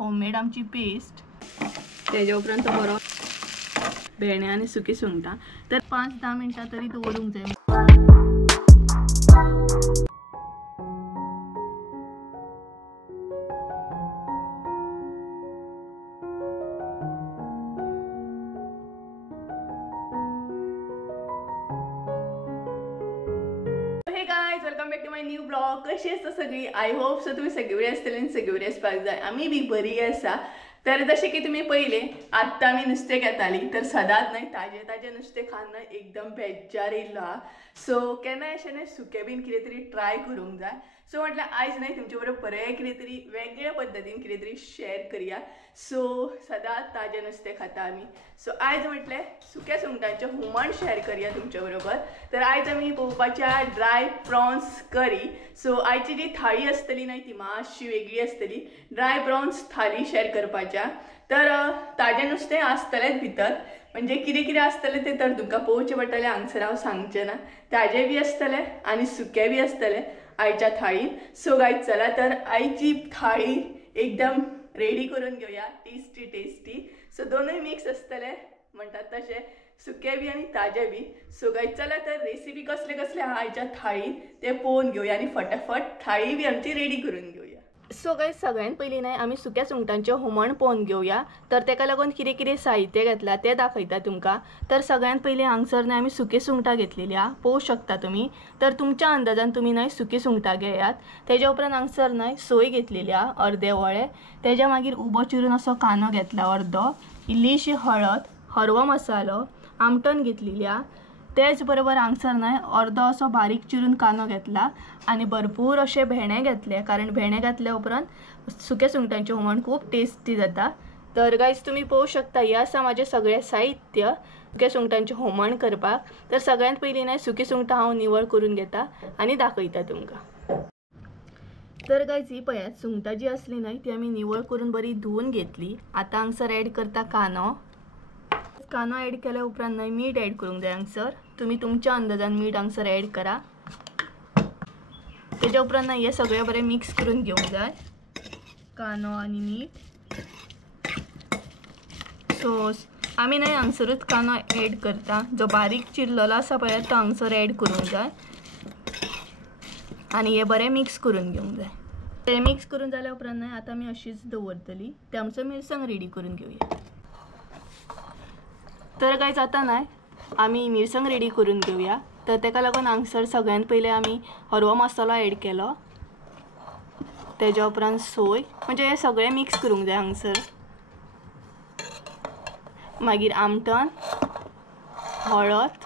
Homemade आमची paste तेजा उपरांत बरो भेणे आणि सुकी सुंगटां तर 5-10 मिनटां तरी दवरूंक जाय। Welcome back to my new blog. कशी आसा सगळी? आय होप सो तुम्ही सगळी बरी आसतली आनी सगळी बरी आसपाक जाय। आमी बी बरी आसा। तर जशें की तुम्ही पहिले आत्तां आमी नुस्तें घेताली तर सदांच न्हय ताजें ताजें नुस्तें खावन एकदम बेज्जार येयल्लो आहा। सो केन्नाय अशें न्हय सुकें बीन कितें तरी ट्राय करूंक जाय। सो म्हटल्यार आयज न्हय तुमचे बरोबर बरें कितें तरी वेगळ्या पद्दतीन कितें तरी शेअर करूया। सो सदांच ताजें नुस्तें खाता आमी। सो आयज म्हटल्यार सुक्या सुंगटांचें हुमण शेअर करूया तुमचे बरोबर। तर आयज आमी पळोवपाच्या ड्राय प्रॉन्स करी। सो आयची जी थाळी आसतली न्हय ती मातशी वेगळी आसतली। ड्राय प्रॉन्स थाली शेअर करपाच्या। तर ताजें नुस्तें आसतलेंच भितर म्हणजे कितें कितें आसतलें तें तर तुमकां पळोवचें पडटलें, हांगसर हांव सांगचें ना। ताजें बी आसतलें आनी सुकें बी आसतलें आयच्या थाळीन। सो गायज चला तर आयची थाळी एकदम रेडी करून घेऊया। Tasty tasty. सो दोनूय मिक्स आसतले म्हणटात तशें सुकें बी आनी ताजें बी। सो गायज चला तर रेसिपी कसले कसले आहा आयच्या थाळीन ते पळोवन घेवया आनी फटाफट थाळी बी आमची रेडी करून घेवया। सो गायज सगळ्यान पयलीं न्हय आमी सुक्या सुंगटांचें हुमण पळोवन घेवया। तर तेका लागून कितें कितें साहित्य घेतला तें दाखयता तुमकां। तर सगळ्यान पयलीं हांगसर न्हय आमी सुकी सुंगटां घेतलेली आहा, पळोवंक शकता तुमी। तर तुमच्या अंदाजान तुमी न्हय सुकी सुंगटां घेयात। तेज्या उपरांत हांगसर न्हय सोय घेतलेली आहा अर्दे वळे। तेज्या मागीर उबो चिरून असो कांदो घेतला अर्दो, इल्लीशी हळद, हरवो मसालो, आमटण घेतलेली आहा। तेच बरोबर हांगसर न्हय अर्दो असो बारीक चिरून कांदो घेतला आनी भरपूर अशे भेणे घेतले, कारण भेणे घातल्या उपरांत सुक्या सुंगटांचें हुमण खूब टेस्टी जाता। तर गायज तुम्ही पळोवंक शकता हे आसा म्हाजें सगळें साहित्य सुक्या सुंगटांचें हुमण करपाक। तर सगळ्यान पयलीं न्हय सुकी सुंगटां हांव निवळ करून घेता आनी दाखयता तुमकां। तर गायज ही पळयात सुंगटां जी आसली न्हय ती आमी निवळ करून बरी धुवन घेतली। आतां हांगसर एड करता कांदो। कांदो एड केल्या उपरांत न्हय मीठ एड करूंक जाय हांगसर। तुमी तुमच्या अंदाजान मीठ हांगसर एड करा। तेज्या उपरांत न्हय हे सगळें बरें मिक्स करून घेवंक जाय कांदो आनी मीठ। सो आमी न्हय हांगसरूच कांदो एड करता, जो बारीक चिरलेलो आसा पळय तो हांगसर एड करूंक जाय आनी हे बरें मिक्स करून घेवंक जाय। ते मिक्स करून जाल्या उपरांत न्हय आतां आमी अशीच दवरतली। ते आमचो मिरसांग रेडी करून घेवया। तर गायज आतां न्हय आमी मिरसांग रेडी करून घेवया। तर तेका लागून हांगसर सगळ्यान पयलीं आमी हरवो मसालो एड केलो। तेज्या उपरांत सोय म्हणजे हे सगळें मिक्स करूंक जाय हांगसर। मागीर आमटण, हळद,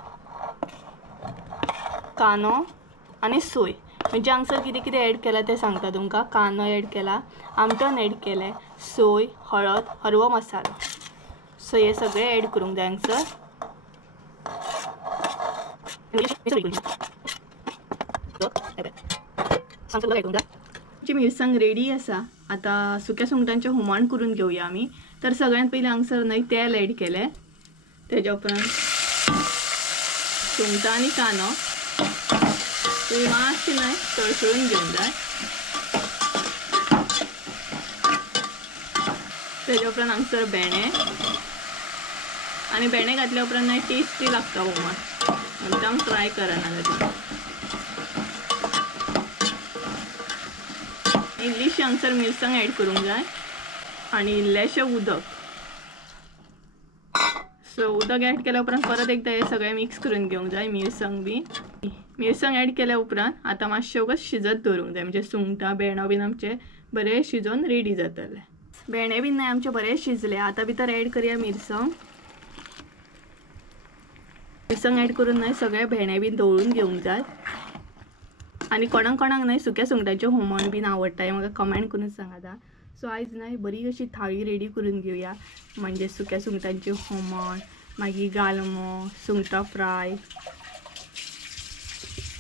कांदो आनी सोय म्हणजे हांगसर कितें कितें एड केलां तें सांगता तुमकां। कांदो एड केला, आमटण एड केलें, सोय, हळद, हरवो मसालो। सो हे सगळें एड करूंक जाय हांगसर। जी मिरसांग रेडी आसा। आतां सुक्या सुंगटांचें हुमण करून घेवया आमी। तर सगळ्यान पयलीं हांगसर न्हय तेल एड केलें। तेज्या उपरांत सुंगटां आनी कांदो तुमी मातशें न्हय तळसळून घेवंक जाय। तेज्या उपरांत हांगसर भेणे आनी भेणे घातल्या उपरांत न्हय टेस्टी लागता हुमण, एकदम ट्राय करा नाजाल्यार। इल्लीशी हांगसर मिरसांग एड करूंक जाय आनी इल्लेशें उदक। सो उदक एड केल्या उपरांत परत एकदा हे सगळें मिक्स करून घेवंक जाय मिरसांग बी। मिरसांग एड केल्या उपरांत आतां मातशें उगत शिजत दवरूंक जाय म्हणजे सुंगटां भेणो बीन आमचे बरें शिजोवन रेडी जातले। भेणे बीन न्हय आमचे बरें शिजले। आतां भितर एड करूया मिरसांग। मिरसांग एड करून न्हय सगळे भेणे बीन दवळून घेवंक जाय आनी कोणाक कोणाक न्हय सुक्या सुंगटांचें हुमण बीन आवडटा हें म्हाका कमेंट करून सांगाता। सो आयज न्हय बरी अशी थाळी रेडी करून घेवया म्हणजे सुक्या सुंगटांचें हुमण, मागीर गालमो, सुंगटां फ्राय।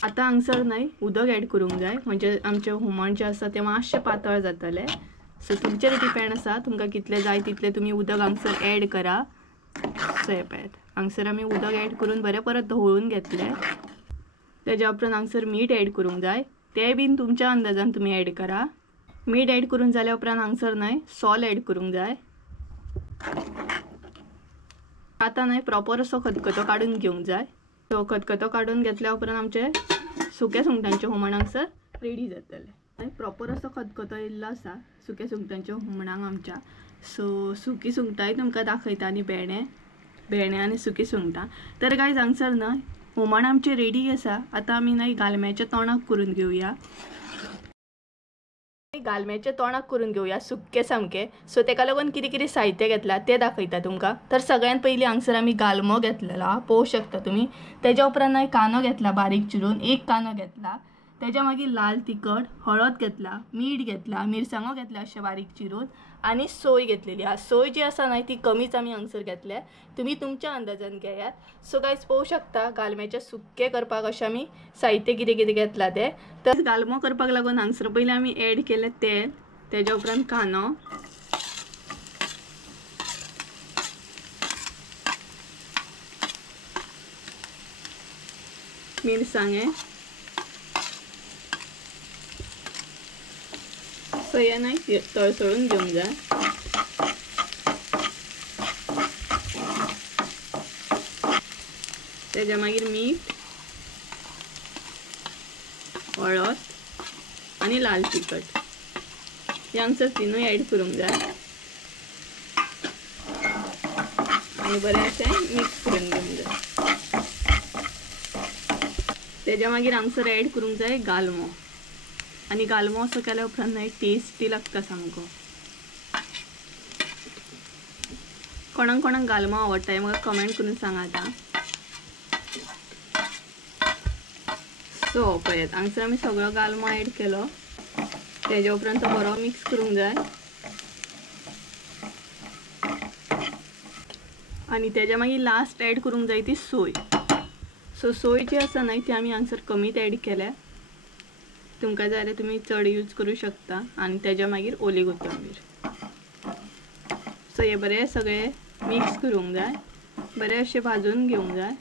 आतां हांगसर न्हय उदक एड करूंक जाय म्हणजे आमचें हुमण जें आसा तें मातशें पातळ जातलें। सो तुमचेर डिपेंड आसा तुमकां कितलें जाय तितलें तुमी उदक हांगसर एड करा। सो हे पळयात हांगसर आमी उदक एड करून बरें परत धवळून घेतलें। तेज्या उपरांत हांगसर मीठ एड करूंक जाय, तें बीन तुमच्या अंदाजान तुमी एड करा। मीठ ॲड करून जाल्या उपरांत हांगसर न्हय सॉल्ट ॲड करूंक जाय। आता न्हय प्रॉपर असो खतखतो काढून घेवंक जाय। तो खतखतो काढून घेतल्या उपरांत आमचे सुक्या सुंगटांचे हुमण हांगसर रेडी जातले। प्रॉपर असो खतखतो येयल्लो आसा सुक्या सुंगटांच्या हुमणाक आमच्या। सो सुकी सुंगटांय तुमकां दाखयता आनी भेंडे आनी सुकी सुंगटां। तर गायज हांगसर न्हय हुमण आमचे रेडी आसा। आता आमी न्हय गालम्याच्या तोंडाक करून घेवया। गालम्याचे तोंडाक करून घेवया सुक्के सामके। सो तेका लागून कितें कितें साहित्य घेतला ते दाखयता तुमकां। तर सगळ्यात पयलीं हांगसर आमी गालमो घेतलेलो पळोवंक शकता तुमी। तेज्या उपरांत न्हय कांदो घेतला बारीक चिरून, एक कांदो घेतला। तेज्या मागीर लाल तिखट, हळद घेतला, मीठ घेतला, मिरसांगो घेतल्या अशें बारीक चिरून आनी सोय घेतलेली आहा। सोय जी आसा न्हय ती कमीच आमी हांगसर घेतल्या, तुमी तुमच्या अंदाजान घेयात। सो गायज पळोवंक शकता गालम्याचे सुक्के करपाक अशें आमी साहित्य कितें कितें घेतला ते। तर गालमो करपाक लागून हांगसर पयलीं आमी ॲड केलें तेल, तेज्या उपरांत कांदो, मिरसांगे, सो हे न्हय तळसळून घेवंक जाय। तेज्या मागीर मीठ, हळद आनी लाल तिखट हे हांगसर तिनूय ॲड करूंक जाय आनी बरें अशें मिक्स करून घेवंक जाय। तेज्या मागीर हांगसर ॲड करूंक जाय गालमो आनी गालमो असो केल्या उपरांत न्हय टेस्टी लागता सामको। कोणाक कोणाक गालमो आवडटा म्हाका कमेंट करून सांगात। सो पळयात हांगसर आमी सगळो गालमो ॲड केलो। तेज्या उपरांत तो बरो मिक्स करूंक जाय आनी तेज्या मागीर लास्ट ॲड करूंक जाय ती सोय। सो सोय जी आसा न्हय ती आमी हांगसर कमीत ॲड केल्या, तुमकां जाय जाल्यार तुमी चड यूज करूं शकता। आनी तेज्या मागीर ओली कोथंबीर। सो हे बरें सगळें मिक्स करूंक जाय, बरें अशें भाजून घेवंक जाय।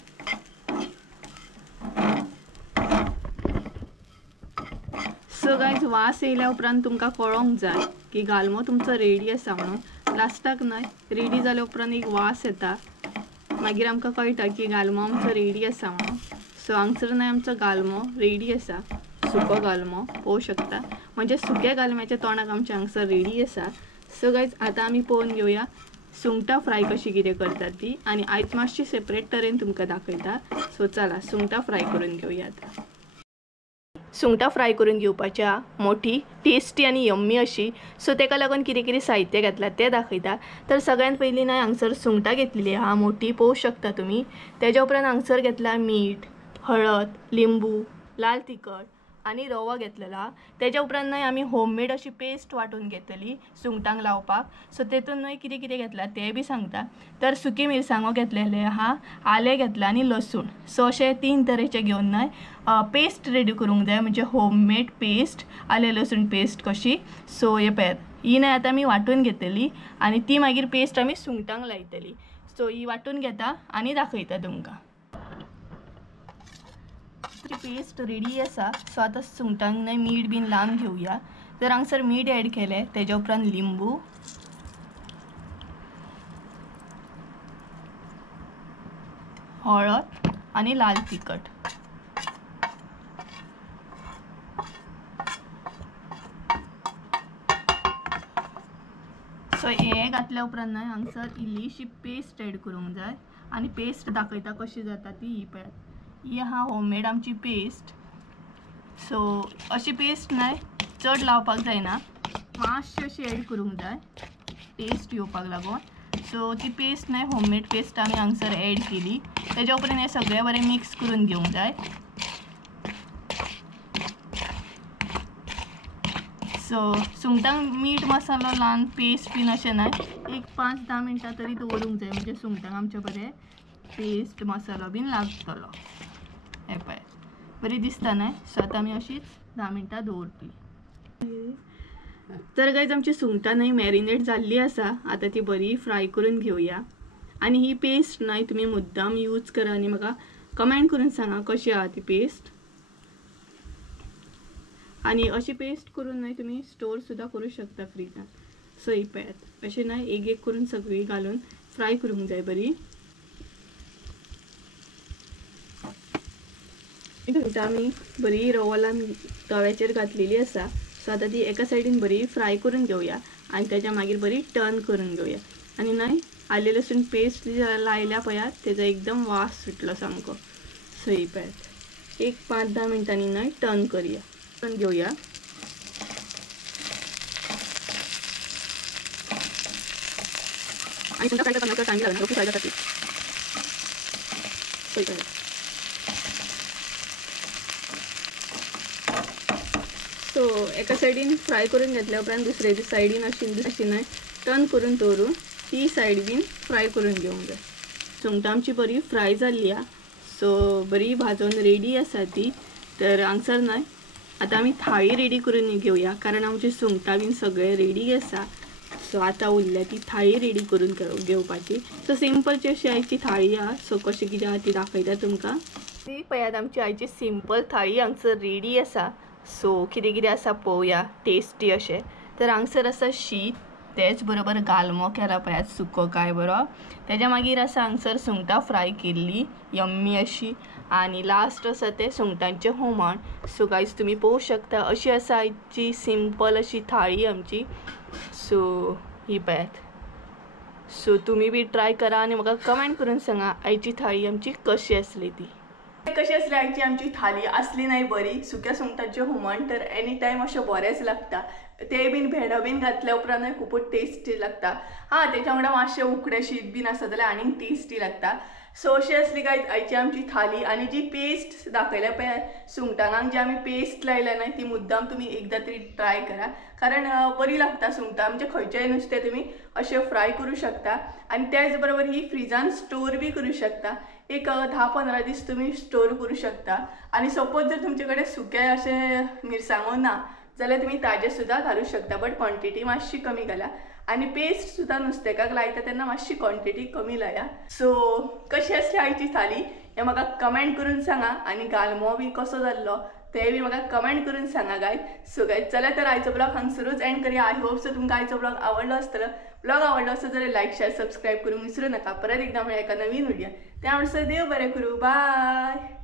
सो गायज वास येयल्या उपरांत तुमकां कळोंक जाय की गालमो तुमचो रेडी आसा म्हणून। लास्टाक न्हय रेडी जाल्या उपरांत एक वास येता, मागीर आमकां कळटा की गालमो आमचो रेडी आसा म्हणून। सो हांगसर न्हय आमचो गालमो रेडी आसा, सुको गालमो पळोवंक शकता। म्हणजे सुक्या गालम्याच्या तोंडाक आमच्या हांगसर रेडी आसा। सो गायज आता आमी पळोवन घेवया सुंगटां फ्राय कशी कितें करतात ती, आनी आयज मातशी सेपरेट तरेन तुमकां दाखयता। सो चला सुंगटां फ्राय करून घेवया आतां। सुंगटां फ्राय करून घेवपाच्या मोठी टेस्टी आनी यम्मी अशी। सो तेका लागून कितें कितें साहित्य घेतला ते दाखयता। तर सगळ्यात पयलीं न्हय हांगसर सुंगटां घेतलेली आहा मोठी पळोवंक शकता तुमी। तेज्या उपरांत हांगसर घेतला मीठ, हळद, लिंबू, लाल तिखट आनी रवो घेतलेलो आहा। तेज्या उपरांत न्हय आमी होममेड अशी पेस्ट वाटून घेतलेली सुंगटांक लावपाक। सो तेतून न्हय कितें कितें घेतला ते बी सांगता। तर सुकी मिरसांगो घेतलेले आहा, आलें घेतला आनी लसूण। सो अशें 3 तरेचे घेवन न्हय पेस्ट रेडी करूंक जाय, म्हणजे होममेड पेस्ट आलें लसूण पेस्ट कशी। सो हे पळयात ही न्हय आतां आमी वाटून घेतली आनी ती मागीर पेस्ट आमी सुंगटांक लायतली। सो ही वाटून घेता आनी दाखयता तुमकां। पेस्ट रेडी आसा। सो आतां सुंगटांक न्हय मीठ बीन लावन घेवया। तर हांगसर मीठ ॲड केलें, तेज्या उपरांत लिंबू, हळद आनी लाल तिखट। सो हे घातल्या उपरांत न्हय हांगसर इल्लीशी पेस्ट ॲड करूंक जाय आनी पेस्ट दाखयता कशी जाता ती। ही पळयात ही आहा होममेड आमची पेस्ट। सो अशी पेस्ट न्हय चड लावपाक जायना, मातशी अशी ॲड करूंक जाय टेस्ट येवपाक लागून। सो ती पेस्ट न्हय होममेड पेस्ट आमी हांगसर ॲड केली। तेज्या उपरांत हे सगळें बरें मिक्स करून घेवंक जाय। सो सुंगटांक मीठ मसालो लावन पेस्ट बीन अशें न्हय एक 5-10 मिनटां तरी दवरूंक जाय, म्हणजे सुंगटांक आमचे बरें पेस्ट मसालो बीन लागतलो। हे पळय बरी दिसता न्हय। सो आतां आमी अशीच 10 मिनटां दवरतली। तर गायज आमची सुंगटां न्हय मॅरिनेट जाल्ली आसा। आतां ती बरी फ्राय करून घेवया आनी ही पेस्ट न्हय तुमी मुद्दाम यूज करा आनी म्हाका कमेंट करून सांगा कशी आहा ती पेस्ट। आणि अशी पेस्ट करून नाही तुम्ही स्टोर सुद्धा करू शकता फ्रीजात। सो ही पळयात अशें नाही एक एक करून सगळी घालून फ्राय करूंक जाय बरी। आमी बरी रवलान तव्याचेर घातलेली आसा। सो आता ती एका सायडीन बरी फ्राय करून घेऊया आणि त्याच्या मागीर बरी टर्न करून घेऊया। आणि नाही आले लसूण पेस्ट जी लायल्या पळयात तेजो एकदम वास सुटलो सामको। सो ही पळयात एक 5-10 मिनटांनी नाही टर्न करूया, टर्न घेऊया। आणि तुमच्या फ्राय करताना टाइम लागणार रोटी फ्राय करतात। सो एका सायडीन फ्राय करून घेतल्या उपरांत दुसरे सायडीन अशी नाही टर्न करून दवरून ती सायड बीन फ्राय करून घेवंक जाय। सुंगटां आमची बरी फ्राय जाल्ली आ। सो बरी भाजून रेडी आसा ती। तर हांगसर नाही आता आमी थाळी रेडी करून घेऊया कारण आमची सुंगटां बीन सगळे रेडी आसा। सो आता उरल्या ती थाळी रेडी करून घेवपाची। सो सिंपलची अशी आयची थाळी आ। सो कशी कितें आहा ती दाखयता तुमकां। ती पळयात आमची आयची सिंपल थाळी हांगसर रेडी आसा। सो कितें कितें आसा पळोवया टेस्टी अशें। तर हांगसर आसा शीत, तेच बरोबर गालमो केला पळयात सुको काय बरो। तेच्या मागीर आसा हांगसर सुंगटां फ्राय केल्ली यम्मी अशी आणि लास्ट आसा ते सुंगटांचे हुमण। सो गायज तुम्ही पळोवू शकता अशी आसा आयची सिंपल अशी थाळी आमची। सो ही पळयात। सो तुम्ही बी ट्राय करा आणि म्हाका कमेंट करून सांगा आयची थाळी आमची कशी असली ती। कशी असली आयची आमची थाली असली नाही बरी सुक्या सुंगटांचे हुमण तर एनी टाइम अशें बरेंच लागता। ते बीन भेंडो बीन घातल्या उपरांत खूपच टेस्टी लागता। हाँ तेच्या वांगडा मातशें उकडे शीत बीन आसा जाल्यार आनीक टेस्टी लागता। सो अशी असली गायज आयची आमची थाली आणि जी पेस्ट दाखयल्या पळय सुंगटांक जी आमी पेस्ट लायल्या ना ती मुद्दाम तुम्ही एकदा तरी ट्राय करा कारण बरी लागता। सुंगटां म्हणजे खंयचेय नुस्तें तुम्ही अशें फ्राय करू शकता आणि त्याच बरोबर ही फ्रिजान स्टोर बी करू शकता। एक 10-15 दीस तुम्ही स्टोर करू शकता। आणि सपोज जर तुमचे कडेन सुके अशें मिरसांगो ना जाल्यार तुम्ही ताजे सुद्धा घालू शकता बट क्वॉन्टिटी मातशी कमी घाला आणि पेस्ट सुद्धा नुस्तेकाक लायता तेन्ना मातशी क्वॉन्टिटी कमी लाया। सो कशी असली आयची थाली हे म्हाका कमेंट करून सांगा आणि गालमो बी कसो जाल्लो ते बी म्हाका कमेंट करून सांगा गायज। सो गायज चला तर आयचो ब्लॉग हांगसरूच एंड करूया। आय होप सो तुमकां आयचो ब्लॉग आवडलो आसतलो। ब्लॉग आवडलो आसत जाल्यार लायक शेअर सबस्क्राईब करूंक विसरू नका। परत एकदा मेळया एका नवीन व्हिडिओ। त्या म्हणसर देव बरें करूं, बाय।